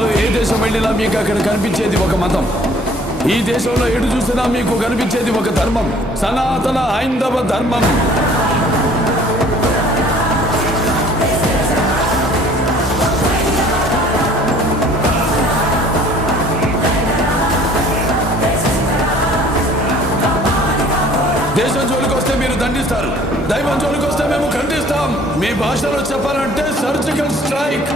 ప్రపంచంలో ఏ దేశం వెళ్ళినా మీకు అక్కడ కనిపించేది ఒక మతం. ఈ దేశంలో ఎటు చూసినా మీకు కనిపించేది ఒక ధర్మం, సనాతన హైందవ ధర్మం. దేశం జోలికి వస్తే మీరు దండిస్తారు, దైవం జోలికి వస్తే మేము ఖండిస్తాం. మీ భాషలో చెప్పాలంటే సర్జికల్ స్ట్రైక్.